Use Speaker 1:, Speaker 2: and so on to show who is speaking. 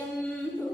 Speaker 1: chân